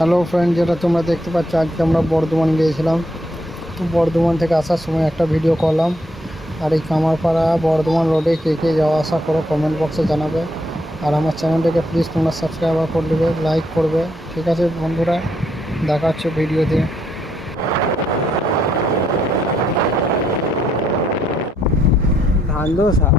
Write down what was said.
Hello friend, যেটা তোমরা দেখতে পাচ্ছ, আজকে আমরা বর্ধমান গিয়েছিলাম। তো বর্ধমান থেকে আসার সময় একটা ভিডিও করলাম। আর এই কামারপাড়া বর্ধমান রোডে কে কে যাওয়া আসা করো কমেন্ট বক্সে জানাবে। আর আমার চ্যানেলটাকে প্লিজ তোমরা সাবস্ক্রাইব করে দেবে, লাইক করবে। ঠিক আছে বন্ধুরা, দেখা হচ্ছে ভিডিওতে। ধান দোসা